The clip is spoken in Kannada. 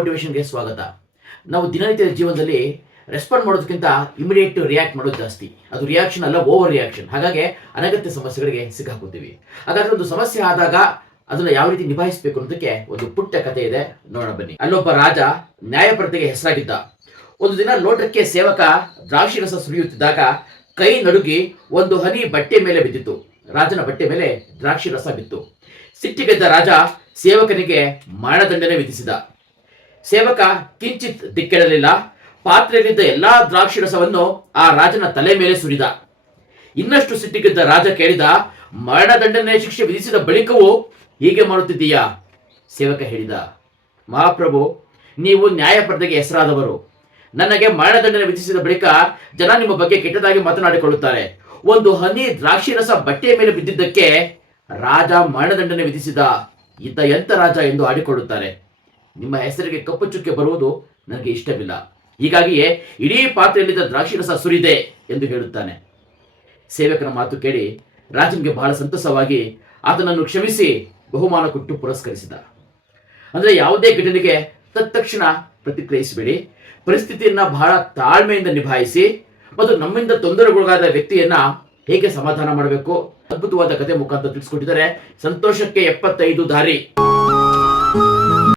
ಮೋಟಿವೇಶನ್ಗೆ ಸ್ವಾಗತ. ನಾವು ದಿನನಿತ್ಯದ ಜೀವನದಲ್ಲಿ ರೆಸ್ಪಾಂಡ್ ಮಾಡೋದಕ್ಕಿಂತ ಇಮಿಡಿಯೇಟ್ ರಿಯಾಕ್ಟ್ ಮಾಡೋದು ಜಾಸ್ತಿ. ಅದು ರಿಯಾಕ್ಷನ್ ಅಲ್ಲ, ಓವರ್ ರಿಯಾಕ್ಷನ್. ಹಾಗಾಗಿ ಅನಗತ್ಯ ಸಮಸ್ಯೆಗಳಿಗೆ ಸಿಕ್ಕಾಕೋತೀವಿ. ಹಾಗಾದ್ರೆ ಒಂದು ಸಮಸ್ಯೆ ಆದಾಗ ಅದನ್ನ ಯಾವ ರೀತಿ ನಿಭಾಯಿಸಬೇಕು ಅನ್ನೋದಕ್ಕೆ ಒಂದು ಪುಟ್ಟ ಕಥೆ ಇದೆ, ನೋಡೋಣ ಬನ್ನಿ. ಅಲ್ಲೊಬ್ಬ ರಾಜ ನ್ಯಾಯಪರತೆಗೆ ಹೆಸರಾಗಿದ್ದ. ಒಂದು ದಿನ ಲೋಟಕ್ಕೆ ಸೇವಕ ದ್ರಾಕ್ಷಿ ರಸ ಸುರಿಯುತ್ತಿದ್ದಾಗ ಕೈ ನಡುಗಿ ಒಂದು ಹನಿ ಬಟ್ಟೆ ಮೇಲೆ ಬಿದ್ದಿತ್ತು. ರಾಜನ ಬಟ್ಟೆ ಮೇಲೆ ದ್ರಾಕ್ಷಿ ರಸ ಬಿತ್ತು. ಸಿಟ್ಟಿಗೆದ್ದ ರಾಜ ಸೇವಕನಿಗೆ ಮರಣದಂಡನೆ ವಿಧಿಸಿದ. ಸೇವಕ ಕಿಂಚಿತ್ ದಿಕ್ಕೆಡಲಿಲ್ಲ. ಪಾತ್ರೆಯಲ್ಲಿದ್ದ ಎಲ್ಲಾ ದ್ರಾಕ್ಷಿ ರಸವನ್ನು ಆ ರಾಜನ ತಲೆ ಮೇಲೆ ಸುರಿದ. ಇನ್ನಷ್ಟು ಸಿಟ್ಟಿಗೆದ್ದ ರಾಜ ಕೇಳಿದ, ಮರಣದಂಡನೆ ಶಿಕ್ಷೆ ವಿಧಿಸಿದ ಬಳಿಕವೂ ಹೀಗೆ ಮಾಡುತ್ತಿದ್ದೀಯಾ? ಸೇವಕ ಹೇಳಿದ, ಮಹಾಪ್ರಭು, ನೀವು ನ್ಯಾಯಪರತೆಗೆ ಹೆಸರಾದವರು. ನನಗೆ ಮರಣದಂಡನೆ ವಿಧಿಸಿದ ಬಳಿಕ ಜನ ನಿಮ್ಮ ಬಗ್ಗೆ ಕೆಟ್ಟದಾಗಿ ಮಾತನಾಡಿಕೊಳ್ಳುತ್ತಾರೆ. ಒಂದು ಹನಿ ದ್ರಾಕ್ಷಿ ರಸ ಬಟ್ಟೆಯ ಮೇಲೆ ಬಿದ್ದಿದ್ದಕ್ಕೆ ರಾಜ ಮರಣದಂಡನೆ ವಿಧಿಸಿದ. ಈತ ಎಂತ ರಾಜ ಎಂದು ಆಡಿಕೊಳ್ಳುತ್ತಾರೆ. ನಿಮ್ಮ ಹೆಸರಿಗೆ ಕಪ್ಪು ಚುಕ್ಕೆ ಬರುವುದು ನನಗೆ ಇಷ್ಟವಿಲ್ಲ. ಹೀಗಾಗಿಯೇ ಇಡೀ ಪಾತ್ರೆಯಲ್ಲಿದ್ದ ದ್ರಾಕ್ಷಿ ರಸ ಸುರಿದೆ ಎಂದು ಹೇಳುತ್ತಾನೆ. ಸೇವಕನ ಮಾತು ಕೇಳಿ ರಾಜನಿಗೆ ಬಹಳ ಸಂತಸವಾಗಿ ಆತನನ್ನು ಕ್ಷಮಿಸಿ ಬಹುಮಾನ ಕೊಟ್ಟು ಪುರಸ್ಕರಿಸಿದ. ಅಂದ್ರೆ ಯಾವುದೇ ಘಟನೆಗೆ ತತ್ಕ್ಷಣ ಪ್ರತಿಕ್ರಿಯಿಸಬೇಡಿ. ಪರಿಸ್ಥಿತಿಯನ್ನ ಬಹಳ ತಾಳ್ಮೆಯಿಂದ ನಿಭಾಯಿಸಿ ಮತ್ತು ನಮ್ಮಿಂದ ತೊಂದರೆಗೊಳಗಾದ ವ್ಯಕ್ತಿಯನ್ನ ಹೇಗೆ ಸಮಾಧಾನ ಮಾಡಬೇಕು ಅದ್ಭುತವಾದ ಕಥೆ ಮುಖಾಂತರ ತಿಳಿಸ್ಕೊಟ್ಟಿದ್ದಾರೆ. ಸಂತೋಷಕ್ಕೆ 75 ದಾರಿ.